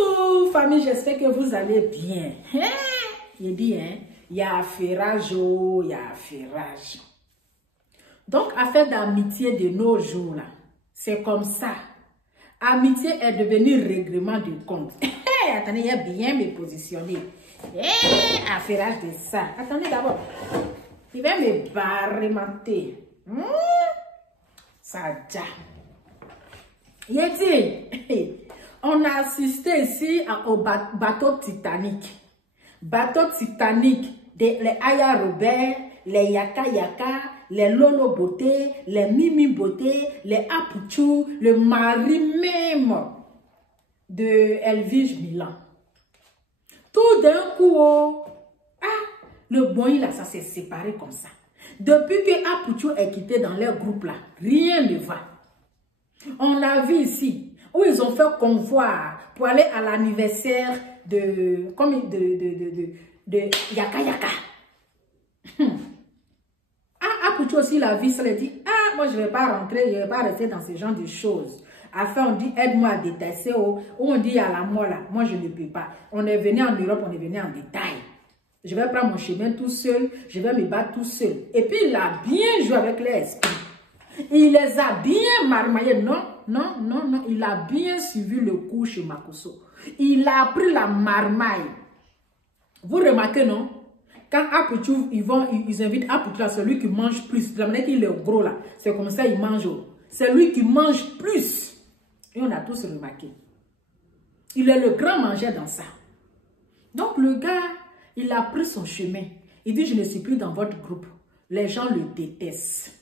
Coucou famille, j'espère que vous allez bien. Il dit, il y a affairage, il y a affairage. Donc, affaire d'amitié de nos jours, là, c'est comme ça. Amitié est devenue règlement de compte. Attendez, il y a bien me positionner. Affairage de ça. Attendez d'abord. Il va me barremater. Ça déjà. Il dit, on a assisté ici au bateau Titanic. Bateau Titanic, les Aya Robert, les Yaka Yaka, les Lolo Beauté, les Mimi Beauté, les Apuchou, le mari même de Elvige Milan. Tout d'un coup, le bon là, ça s'est séparé comme ça. Depuis que Apuchou est quitté dans leur groupe là, rien ne va. On l'a vu ici, où ils ont fait convoi pour aller à l'anniversaire de Yaka Yaka. Apuchou aussi la vie, ça lui dit, moi je ne vais pas rentrer, je ne vais pas rester dans ce genre de choses. Afin, on dit, aide-moi à détester, ou on dit, à la moi là, moi je ne peux pas. On est venu en Europe, on est venu en détail. Je vais prendre mon chemin tout seul, je vais me battre tout seul. Et puis il a bien joué avec les esprits. Il les a bien marmaillés. Non, il a bien suivi le coup chez Makoso. Il a pris la marmaille. Vous remarquez, non? Quand Apuchou, ils invitent Apuchou, celui qui mange plus. De la manière qu'il est gros là, c'est comme ça il mange. C'est lui qui mange plus. Et on a tous remarqué. Il est le grand mangeur dans ça. Donc le gars, il a pris son chemin. Il dit, je ne suis plus dans votre groupe. Les gens le détestent.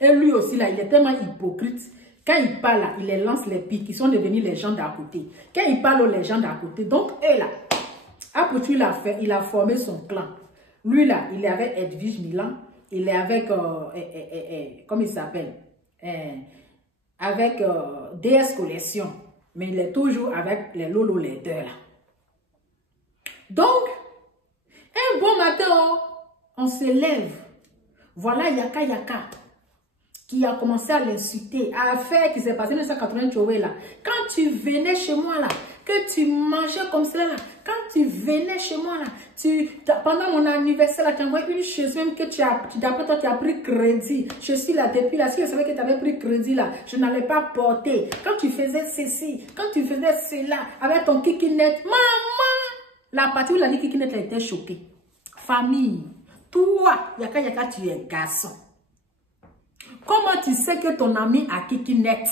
Et lui aussi, là, il est tellement hypocrite. Quand il parle, là, il les lance les pics. Ils sont devenus les gens d'à côté. Quand il parle aux gens d'à côté, donc, eux, là, Apuchou, il a formé son clan. Lui, là, il est avec Edwige Milan. Il est avec, comment il s'appelle? Avec DS Collection. Mais il est toujours avec les Lolo Leader, là. Donc, un bon matin, on se lève. Voilà Yaka Yaka qui a commencé à l'insulter, à faire qui s'est passé dans 1980 là. Quand tu venais chez moi là, que tu mangeais comme cela là, quand tu venais chez moi là, pendant mon anniversaire là, tu envoyé une chose même que d'après toi tu as pris crédit. Je suis là depuis là, si je savais que tu avais pris crédit là, je n'allais pas porter. Quand tu faisais ceci, quand tu faisais cela, avec ton kikinet, maman, la partie où il a dit kikinet elle était choquée. Famille, toi, Yaka Yaka, tu es garçon. Comment tu sais que ton ami a kikinet?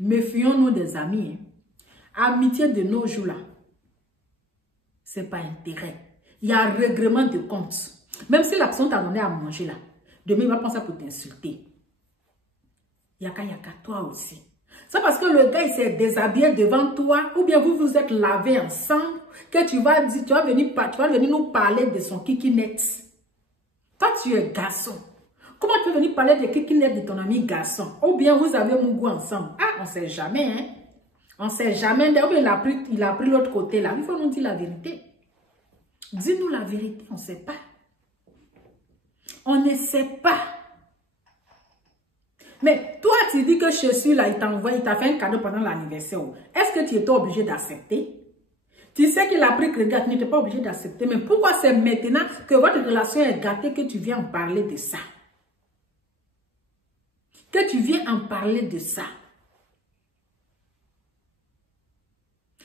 Méfions-nous des amis. Amitié de nos jours là, c'est pas intérêt. Il y a un règlement de compte. Même si la personne t'a donné à manger là, demain il va penser pour t'insulter. Yaka Yaka, toi aussi. C'est parce que le gars il s'est déshabillé devant toi, ou bien vous vous êtes lavé ensemble, que tu vas venir nous parler de son kikinet. Toi tu es garçon. Comment tu veux venir parler de kikinet de ton ami garçon? Ou bien vous avez mon goût ensemble. On ne sait jamais, hein. On ne sait jamais. D'ailleurs, il a pris l'autre côté là. Il faut nous dire la vérité. Dis-nous la vérité, on ne sait pas. On ne sait pas. Mais toi, tu dis que je suis là, il t'a fait un cadeau pendant l'anniversaire. Est-ce que tu étais obligé d'accepter? Tu sais qu'il a pris crédit, tu n'étais pas obligé d'accepter. Mais pourquoi c'est maintenant que votre relation est gâtée que tu viens en parler de ça? Que tu viens en parler de ça.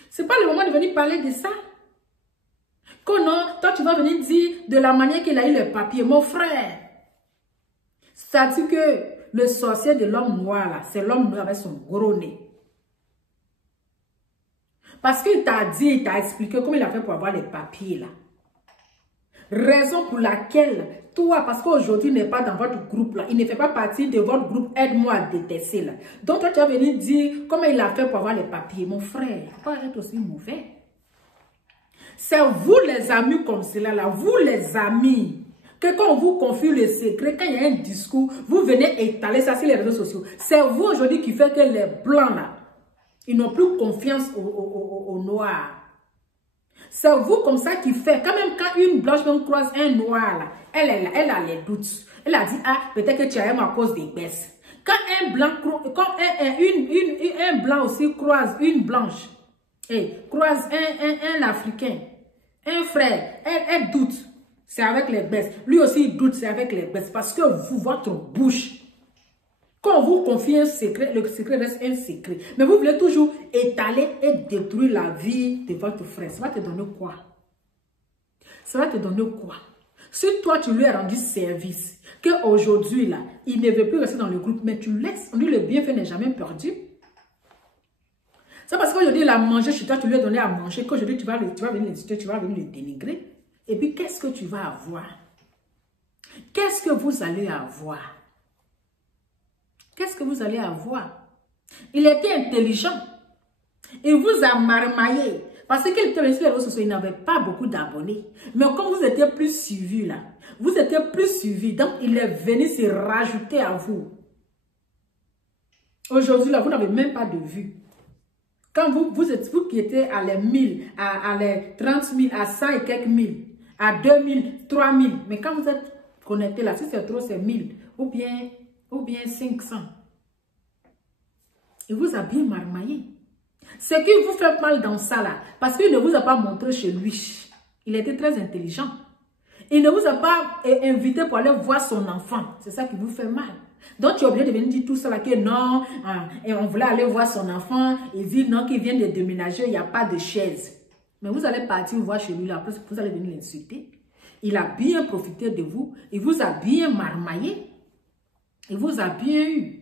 C'est pas le moment de venir parler de ça. Que non, toi tu vas venir dire de la manière qu'il a eu le papier. Mon frère, ça dit que le sorcier de l'homme noir là, c'est l'homme noir avec son gros nez. Parce qu'il t'a dit, il t'a expliqué comment il a fait pour avoir les papiers là. Raison pour laquelle, toi, parce qu'aujourd'hui, il n'est pas dans votre groupe là, il ne fait pas partie de votre groupe, aide-moi à détester là. Donc, toi, tu vas venir dire comment il a fait pour avoir les papiers. Mon frère, il ne faut pas être aussi mauvais. C'est vous les amis comme cela là, vous les amis, que quand on vous confie le secret, quand il y a un discours, vous venez étaler ça sur les réseaux sociaux. C'est vous aujourd'hui qui fait que les blancs là, ils n'ont plus confiance aux noirs. C'est vous comme ça qui fait, quand même quand une blanche même croise un noir là, elle a les doutes. Elle a dit, peut-être que tu as à cause des baisses. Quand un blanc, un blanc aussi croise une blanche, croise un Africain, un frère, elle doute, c'est avec les baisses. Lui aussi, il doute, c'est avec les baisses. Parce que vous, votre bouche, quand on vous confie un secret, le secret reste un secret. Mais vous voulez toujours étaler et détruire la vie de votre frère. Ça va te donner quoi? Ça va te donner quoi? Si toi, tu lui as rendu service, qu'aujourd'hui, là, il ne veut plus rester dans le groupe, mais tu laisses, on dit le bienfait n'est jamais perdu. C'est parce qu'aujourd'hui, il a mangé chez toi, tu lui as donné à manger, qu'aujourd'hui, tu vas venir l'insulter, tu vas venir le dénigrer. Et puis, qu'est-ce que tu vas avoir? Qu'est-ce que vous allez avoir? Qu'est-ce que vous allez avoir? Il était intelligent. Il vous a marmaillé. Parce qu'il était sur les réseaux sociaux, il n'avait pas beaucoup d'abonnés. Mais comme vous étiez plus suivis là, vous étiez plus suivis, donc il est venu se rajouter à vous. Aujourd'hui là, vous n'avez même pas de vue. Quand vous qui étiez à les 1000, à les 30 000, à 100 et quelques mille, à 2000, 3000, mais quand vous êtes connecté là, si c'est trop, c'est 1000 ou bien 500. Il vous a bien marmaillé. Ce qui vous fait mal dans ça là, parce qu'il ne vous a pas montré chez lui. Il était très intelligent. Il ne vous a pas invité pour aller voir son enfant. C'est ça qui vous fait mal. Donc tu es obligé de venir dire tout ça là, que non, et on voulait aller voir son enfant. Il dit non, qu'il vient de déménager, il n'y a pas de chaise. Mais vous allez partir voir chez lui là, après vous allez venir l'insulter. Il a bien profité de vous. Il vous a bien marmaillé. Il vous a bien eu.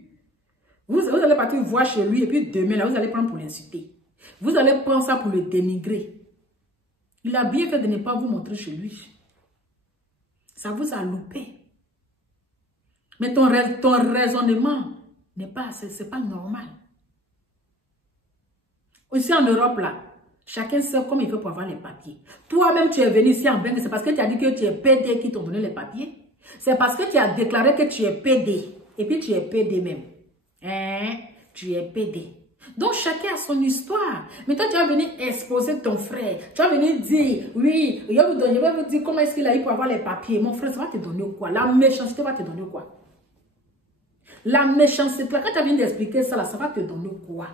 Vous allez partir voir chez lui et puis demain, là, vous allez prendre pour l'insulter. Vous allez prendre ça pour le dénigrer. Il a bien fait de ne pas vous montrer chez lui. Ça vous a loupé. Mais ton raisonnement n'est pas, c'est pas normal. Aussi en Europe, là, chacun sait comment il fait pour avoir les papiers. Toi-même, tu es venu ici en Belgique, c'est parce que tu as dit que tu es PD qui t'ont donné les papiers. C'est parce que tu as déclaré que tu es PD. Et puis tu es PD même. Tu es PD. Donc chacun a son histoire. Mais toi tu vas venir exposer ton frère. Tu vas venir dire, oui, je vais vous dire comment est-ce qu'il a eu pour avoir les papiers. Mon frère, ça va te donner quoi? La méchanceté va te donner quoi? La méchanceté, quand tu as venu d'expliquer ça, là, ça va te donner quoi?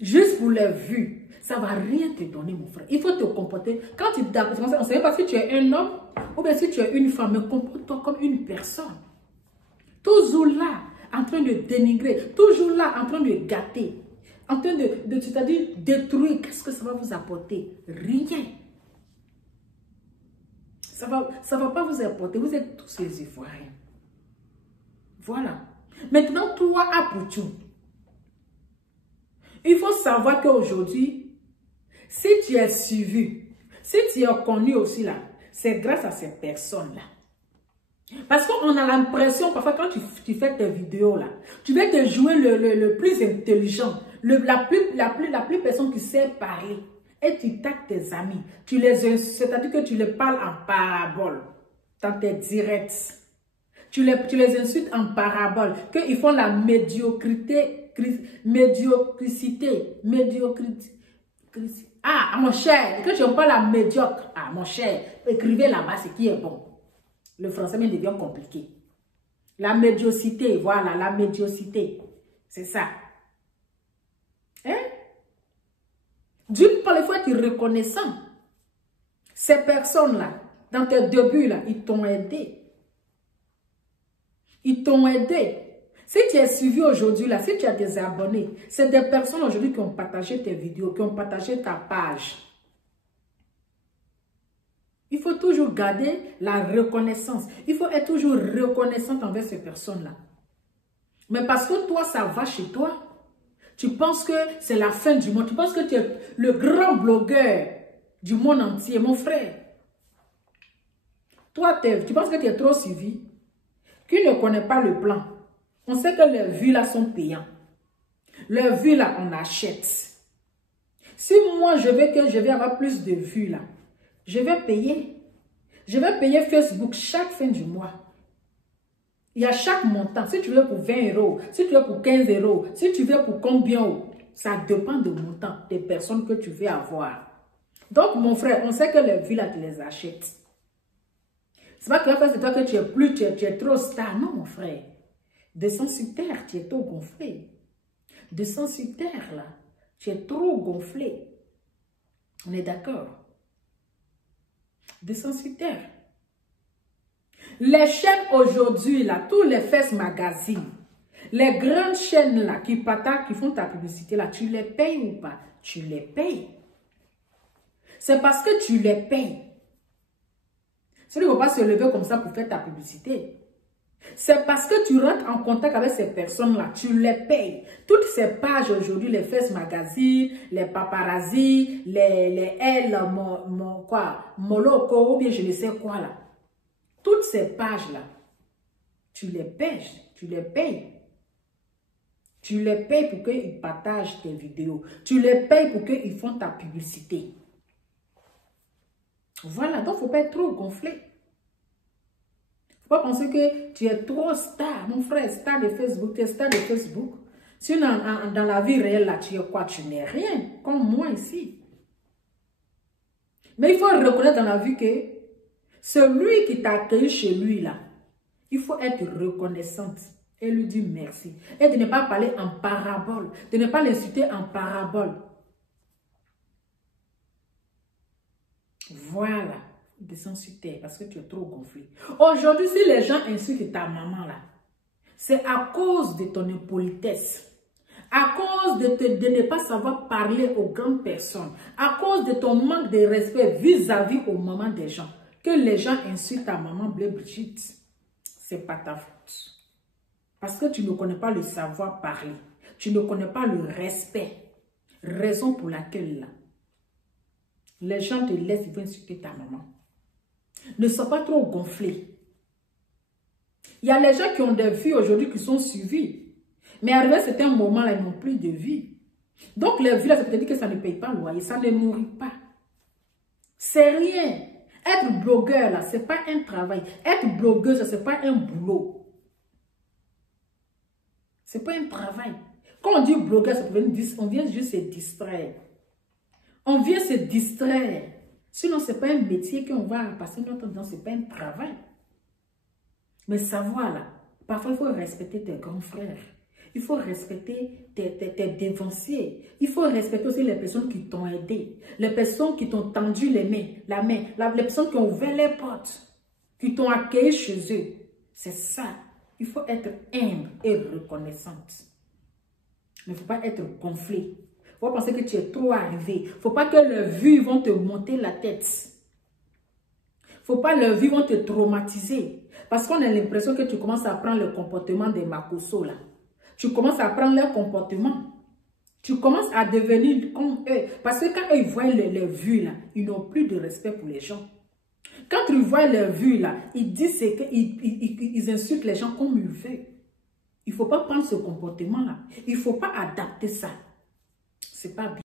Juste pour les vues. Ça ne va rien te donner, mon frère. Il faut te comporter. Quand tu t'approches, on ne sait pas si tu es un homme ou bien si tu es une femme, mais comporte-toi comme une personne. Toujours là, en train de dénigrer, toujours là, en train de gâter, en train c'est-à-dire détruire. Qu'est-ce que ça va vous apporter? Rien. Ça va pas vous apporter. Vous êtes tous les Ivoiriens. Voilà. Maintenant, toi, Apoutou, il faut savoir qu'aujourd'hui, si tu es suivi, si tu es connu aussi là, c'est grâce à ces personnes-là. Parce qu'on a l'impression, parfois, quand tu fais tes vidéos là, tu veux te jouer le plus intelligent, la plus personne qui sait parler. Et tu tapes tes amis. C'est-à-dire que tu les parles en parabole, dans tes directs. Tu les insultes en parabole, qu'ils font la médiocrité. Ah, mon cher, que je ne parle la médiocre. Ah, mon cher, écrivez là-bas ce qui est bon. Le français même devient compliqué. La médiocité, voilà, la médiocité. C'est ça. Hein? D'une part, il faut être reconnaissant. Ces personnes-là, dans tes débuts, là, ils t'ont aidé. Ils t'ont aidé. Si tu es suivi aujourd'hui, là, si tu as des abonnés, c'est des personnes aujourd'hui qui ont partagé tes vidéos, qui ont partagé ta page. Il faut toujours garder la reconnaissance. Il faut être toujours reconnaissant envers ces personnes-là. Mais parce que toi, ça va chez toi, tu penses que c'est la fin du monde. Tu penses que tu es le grand blogueur du monde entier, mon frère. Toi, tu penses que tu es trop suivi. Qui ne connaît pas le plan. On sait que les vues là sont payantes. Les vues là, on achète. Si moi, je vais avoir plus de vues là, je vais payer. Je vais payer Facebook chaque fin du mois. Il y a chaque montant. Si tu veux pour 20 euros, si tu veux pour 15 euros, si tu veux pour combien, ça dépend du montant des personnes que tu veux avoir. Donc, mon frère, on sait que les vues là, tu les achètes. C'est pas que c'est toi que tu es trop star. Non, mon frère. Descends sur terre, tu es trop gonflé. Descends sur terre là, tu es trop gonflé. On est d'accord? Descends sur terre. Les chaînes aujourd'hui, là, tous les Fes magazines, les grandes chaînes là qui partagent, qui font ta publicité là, tu les payes ou pas? Tu les payes. C'est parce que tu les payes. Ça ne va pas se lever comme ça pour faire ta publicité. C'est parce que tu rentres en contact avec ces personnes-là, tu les payes. Toutes ces pages aujourd'hui, les Fes Magazine, les paparazzi, les L, Moloko, ou bien je ne sais quoi là. Toutes ces pages-là, tu les payes, tu les payes. Tu les payes pour qu'ils partagent tes vidéos. Tu les payes pour qu'ils font ta publicité. Voilà, donc il ne faut pas être trop gonflé. Il ne faut pas penser que tu es trop star, mon frère, star de Facebook, tu es star de Facebook. Si dans la vie réelle, là, tu es quoi? Tu n'es rien, comme moi ici. Mais il faut reconnaître dans la vie que celui qui t'a accueilli chez lui, là, il faut être reconnaissante et lui dire merci. Et de ne pas parler en parabole, de ne pas l'insulter en parabole. Voilà, descends sur terre parce que tu es trop gonflé. Aujourd'hui, si les gens insultent ta maman là, c'est à cause de ton impolitesse, à cause de ne pas savoir parler aux grandes personnes, à cause de ton manque de respect vis-à-vis aux mamans des gens, que les gens insultent ta maman Bleu Brigitte. C'est pas ta faute. Parce que tu ne connais pas le savoir parler, tu ne connais pas le respect. Raison pour laquelle là, les gens te laissent, ils vont insulter ta maman. Ne sois pas trop gonflé. Il y a les gens qui ont des vies aujourd'hui qui sont suivis. Mais arrivé à certains moments, là, ils n'ont plus de vie. Donc, les vies, là, ça veut dire que ça ne paye pas le loyer, ça ne nourrit pas. C'est rien. Être blogueur, là, ce n'est pas un travail. Être blogueuse, ce n'est pas un boulot. Ce n'est pas un travail. Quand on dit blogueur, on vient juste se distraire. On vient se distraire. Sinon, ce n'est pas un métier qu'on va passer notre temps. Ce n'est pas un travail. Mais savoir là, parfois il faut respecter tes grands frères. Il faut respecter tes dévanciers. Il faut respecter aussi les personnes qui t'ont aidé. Les personnes qui t'ont tendu les mains, les personnes qui ont ouvert les portes, qui t'ont accueilli chez eux. C'est ça. Il faut être humble et reconnaissante. Il ne faut pas être gonflé. Il ne faut pas penser que tu es trop arrivé. Il ne faut pas que les vues vont te monter la tête. Il ne faut pas les vues vont te traumatiser. Parce qu'on a l'impression que tu commences à prendre le comportement des Makosso là. Tu commences à prendre leur comportement. Tu commences à devenir comme eux. Parce que quand eux, ils voient les vues là, ils n'ont plus de respect pour les gens. Quand ils voient les vues là, ils disent qu'ils insultent les gens comme ils veulent. Il ne faut pas prendre ce comportement là. Il ne faut pas adapter ça. C'est pas bien.